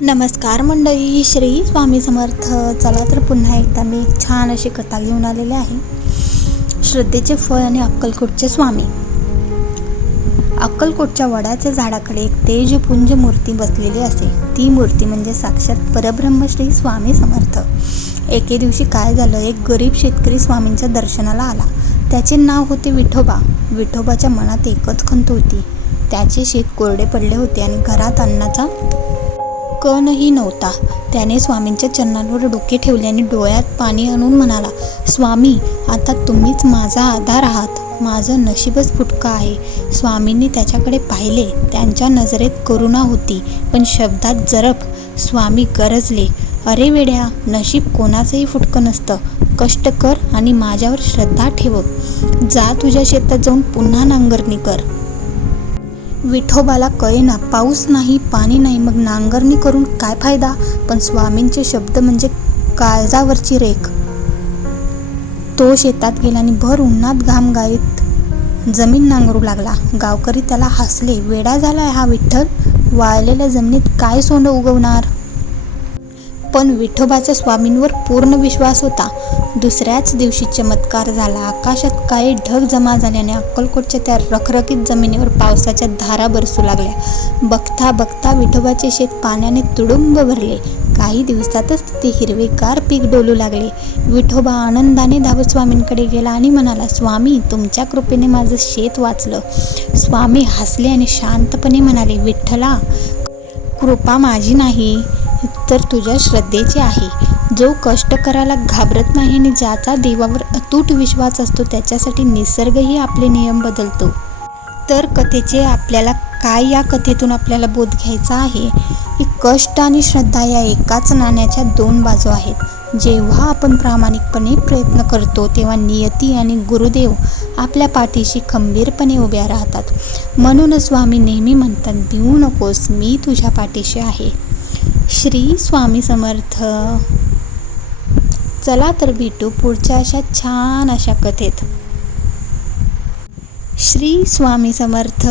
नमस्कार मंडळी, श्री स्वामी समर्थ. चला तर पुन्हा एकदा मी एक छान अशी कथा घेऊन आलेली आहे. श्रद्धेचे फळ आणि अक्कलकोटचे स्वामी. अक्कलकोटच्या वडाच्या झाडाकडे एक तेजपुंज मूर्ती बसलेली असे. ती मूर्ती म्हणजे साक्षात परब्रह्म श्री स्वामी समर्थ. एके दिवशी काय झालं, एक गरीब शेतकरी स्वामींच्या दर्शनाला आला. त्याचे नाव होते विठोबा. विठोबाच्या मनात एकच खंत होती. त्याचे शेत कोरडे पडले होते आणि घरात अन्नाचा कणही नव्हता. त्याने स्वामींच्या चरणांवर डोके ठेवले आणि डोळ्यात पाणी आणून म्हणाला, स्वामी, आता तुम्हीच माझा आधार आहात. माझं नशीबच फुटकं आहे. स्वामींनी त्याच्याकडे पाहिले. त्यांच्या नजरेत करुणा होती, पण शब्दात जरब. स्वामी गरजले, अरे वेड्या, नशीब कोणाचंही फुटकं नसतं. कष्ट कर आणि माझ्यावर श्रद्धा ठेव. जा तुझ्या शेतात जाऊन पुन्हा नांगरणी कर. विठोबाला कळेना, पाऊस नाही, पाणी नाही, मग नांगरणी करून काय फायदा. पण स्वामींचे शब्द म्हणजे काळजावरची रेख. तो शेतात गेला आणि भर उन्हात घाम गाळीत जमीन नांगरू लागला. गावकरी त्याला हसले, वेडा झालाय हा विठ्ठल, वाळलेल्या जमिनीत काय सोंड उगवणार. पण विठोबाच्या स्वामींवर पूर्ण विश्वास होता. दुसऱ्याच दिवशी चमत्कार झाला. आकाशात काळे ढग जमा झाल्याने अक्कलकोटच्या त्या रखरखीत जमिनीवर पावसाच्या धारा बरसू लागल्या. बघता बघता विठोबाचे शेत पाण्याने तुडुंब भरले. काही दिवसातच ते हिरवेगार पीक डोलू लागले. विठोबा आनंदाने धावत स्वामींकडे गेला आणि म्हणाला, स्वामी, तुमच्या कृपेने माझं शेत वाचलं. स्वामी हसले आणि शांतपणे म्हणाले, विठ्ठला, कृपा माझी नाही तर तुझ्या श्रद्धेची आहे. जो कष्ट करायला घाबरत नाही आणि ज्याचा देवावर अतूट विश्वास असतो त्याच्यासाठी निसर्गही आपले नियम बदलतो. तर कथेचे आपल्याला काय, या कथेतून आपल्याला बोध घ्यायचा आहे की कष्ट आणि श्रद्धा या एकाच नाण्याच्या दोन बाजू आहेत. जेव्हा आपण प्रामाणिकपणे प्रयत्न करतो तेव्हा नियती आणि गुरुदेव आपल्या पाठीशी खंबीरपणे उभ्या राहतात. म्हणून स्वामी नेहमी म्हणतात, भिवू नकोस, मी तुझ्या पाठीशी आहे. श्री स्वामी समर्थ. चला तर भेटू पुढच्या अशा छान अशा कथेत. श्री स्वामी समर्थ.